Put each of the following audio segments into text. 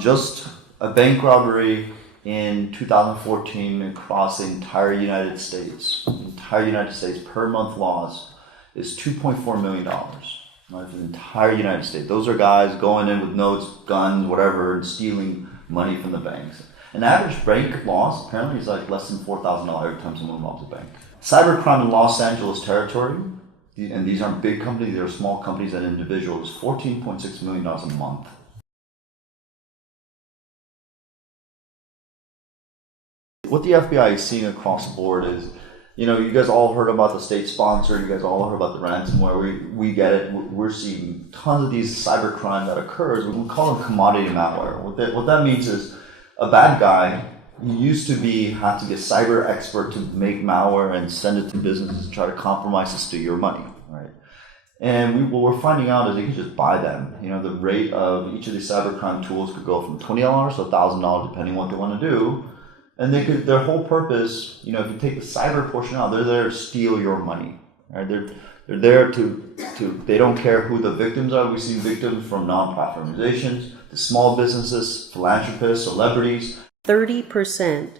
Just a bank robbery in 2014 across the entire United States per month loss is $2.4 million. Right, for the entire United States. Those are guys going in with notes, guns, whatever, and stealing money from the banks. An average bank loss apparently is like less than $4,000 every time someone robs a bank. Cybercrime in Los Angeles territory, and these aren't big companies, they're small companies and individuals, $14.6 million a month. What the FBI is seeing across the board is, you guys all heard about the state sponsor, you guys all heard about the ransomware, we get it, we're seeing tons of these cybercrime that occurs. We call them commodity malware. What that means is a bad guy, he used to had to be a cyber expert to make malware and send it to businesses to try to compromise and steal your money, right? And what we're finding out is you can just buy them. The rate of each of these cybercrime tools could go from $20 to $1,000 depending on what they want to do. And their whole purpose, if you take the cyber portion out, they're there to steal your money. Right? They're there they don't care who the victims are. We see victims from nonprofit organizations, to small businesses, philanthropists, celebrities. 30%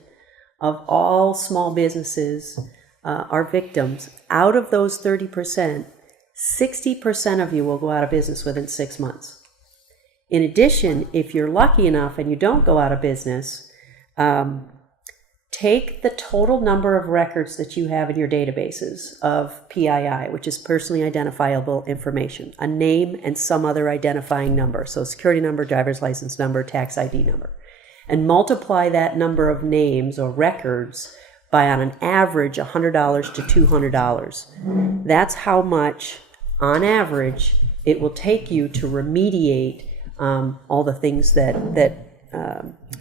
of all small businesses are victims. Out of those 30%, 60% of you will go out of business within 6 months. In addition, if you're lucky enough and you don't go out of business, take the total number of records that you have in your databases of PII, which is personally identifiable information, a name and some other identifying number, so security number, driver's license number, tax ID number, and multiply that number of names or records by, on an average, $100 to $200. That's how much, on average, it will take you to remediate all the things that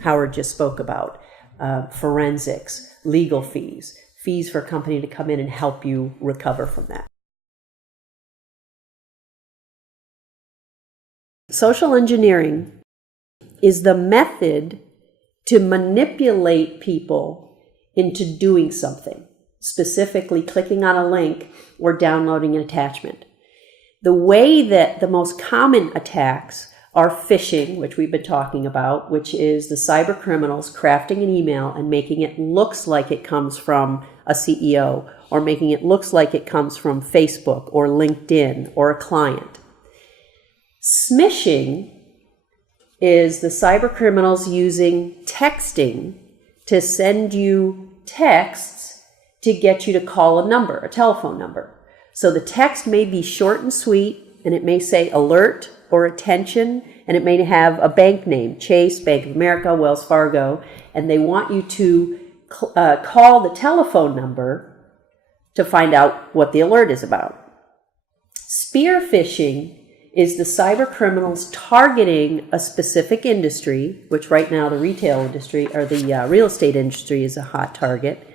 Howard just spoke about. Forensics, legal fees for a company to come in and help you recover from that. Social engineering is the method to manipulate people into doing something, specifically clicking on a link or downloading an attachment. The way that the most common attacks are phishing, which we've been talking about, which is the cyber criminals crafting an email and making it looks like it comes from a CEO, or making it looks like it comes from Facebook or LinkedIn or a client. Smishing is the cyber criminals using texting to send you texts to get you to call a number, a telephone number. So the text may be short and sweet, and it may say alert or attention, and it may have a bank name, Chase, Bank of America, Wells Fargo, and they want you to call the telephone number to find out what the alert is about. Spear phishing is the cyber criminals targeting a specific industry, which right now the retail industry or the real estate industry is a hot target,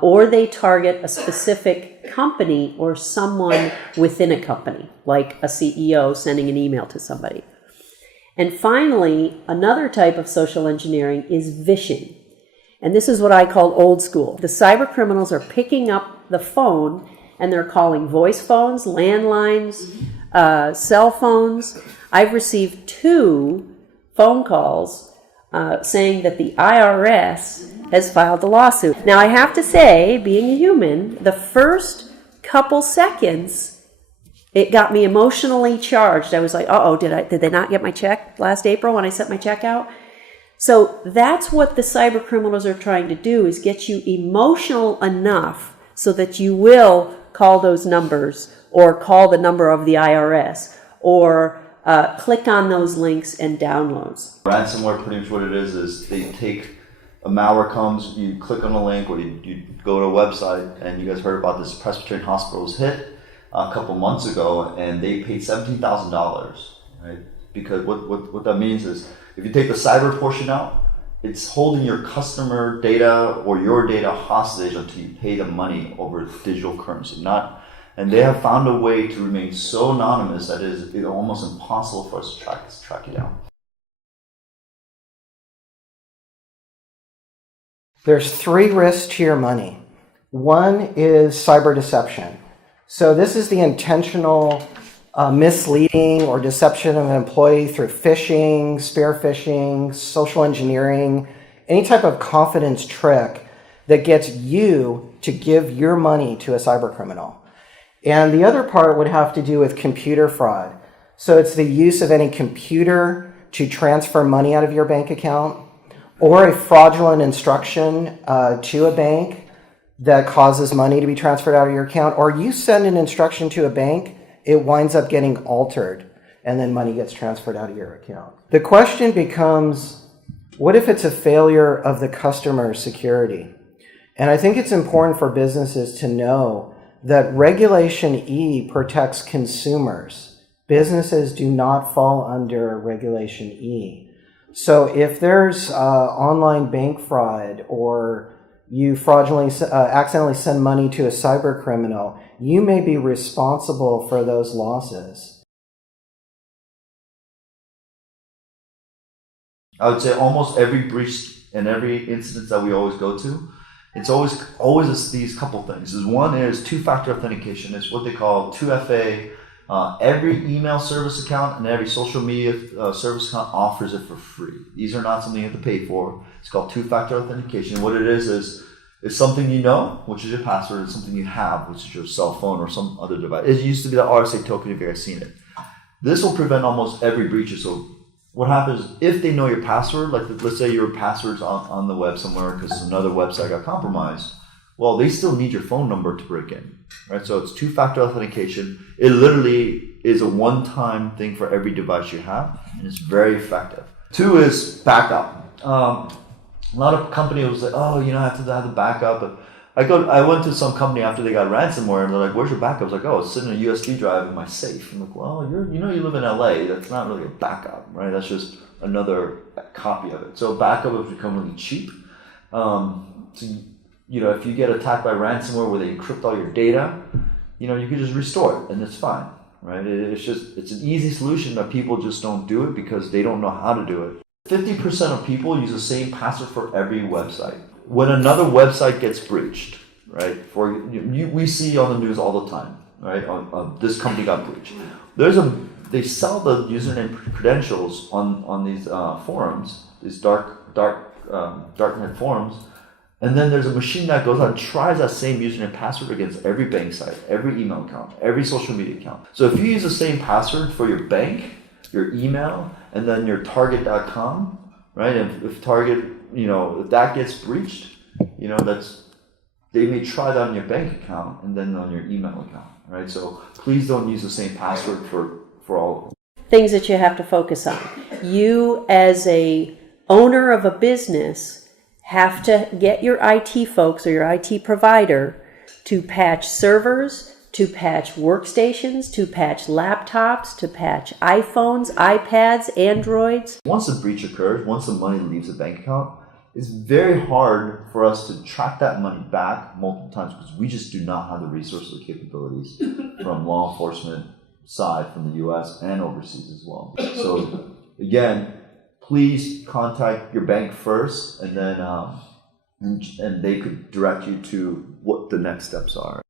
or they target a specific company or someone within a company, like a CEO sending an email to somebody. And finally, another type of social engineering is vishing. And this is what I call old school. The cyber criminals are picking up the phone and they're calling voice phones, landlines, cell phones. I've received 2 phone calls saying that the IRS has filed a lawsuit. Now, I have to say, being a human, the first couple seconds, it got me emotionally charged. I was like, uh-oh, did they not get my check last April when I sent my check out? So that's what the cyber criminals are trying to do, is get you emotional enough so that you will call those numbers or call the number of the IRS or click on those links and downloads. Ransomware, pretty much what it is they take a malware comes, you click on a link or you go to a website, and you guys heard about this Presbyterian hospital was hit a couple months ago, and they paid $17,000, right? Because what that means is, if you take the cyber portion out, it's holding your customer data or your data hostage until you pay the money over digital currency. And they have found a way to remain so anonymous that it's almost impossible for us to track you down. There's 3 risks to your money. One is cyber deception. So this is the intentional misleading or deception of an employee through phishing, spear phishing, social engineering, any type of confidence trick that gets you to give your money to a cyber criminal. And the other part would have to do with computer fraud. So it's the use of any computer to transfer money out of your bank account, or a fraudulent instruction to a bank that causes money to be transferred out of your account, or you send an instruction to a bank, it winds up getting altered, and then money gets transferred out of your account. The question becomes, what if it's a failure of the customer's security? And I think it's important for businesses to know that Regulation E protects consumers. Businesses do not fall under Regulation E. So if there's online bank fraud, or you fraudulently accidentally send money to a cyber criminal, you may be responsible for those losses. I would say almost every breach and every incident that we always go to, it's always these couple things. One is two-factor authentication. It's what they call 2FA. Every email service account and every social media service account offers it for free. These are not something you have to pay for. It's called two-factor authentication. What it is it's something you know, which is your password, and something you have, which is your cell phone or some other device. It used to be the RSA token if you guys seen it. This will prevent almost every breach. So what happens if they know your password, like let's say your password's on the web somewhere because another website got compromised, well, they still need your phone number to break in, right? So it's two-factor authentication. It literally is a one-time thing for every device you have, and it's very effective. Two is backup. A lot of companies will say, oh, I have to have the backup. But I went to some company after they got ransomware, and they're like, where's your backup? I was like, oh, it's sitting in a USB drive in my safe. I'm like, well, you live in LA. That's not really a backup, right? That's just another copy of it. So backup has become really cheap. If you get attacked by ransomware where they encrypt all your data, you can just restore it and it's fine, right? It's an easy solution that people just don't do it because they don't know how to do it. 50% of people use the same password for every website. When another website gets breached, right? We see on the news all the time, right? This company got breached. They sell the username credentials on these forums, these darknet forums. And then there's a machine that goes out and tries that same username and password against every bank site, every email account, every social media account. So if you use the same password for your bank, your email, and then your target.com, right? And if Target, if that gets breached, they may try that on your bank account and then on your email account, right? So please don't use the same password for all of them. Things that you have to focus on. You, as a owner of a business, have to get your IT folks or your IT provider to patch servers, to patch workstations, to patch laptops, to patch iPhones, iPads, Androids. Once a breach occurs, once the money leaves the bank account, it's very hard for us to track that money back multiple times because we just do not have the resources or capabilities from law enforcement side from the US and overseas as well. So again, please contact your bank first, and then and they could direct you to what the next steps are.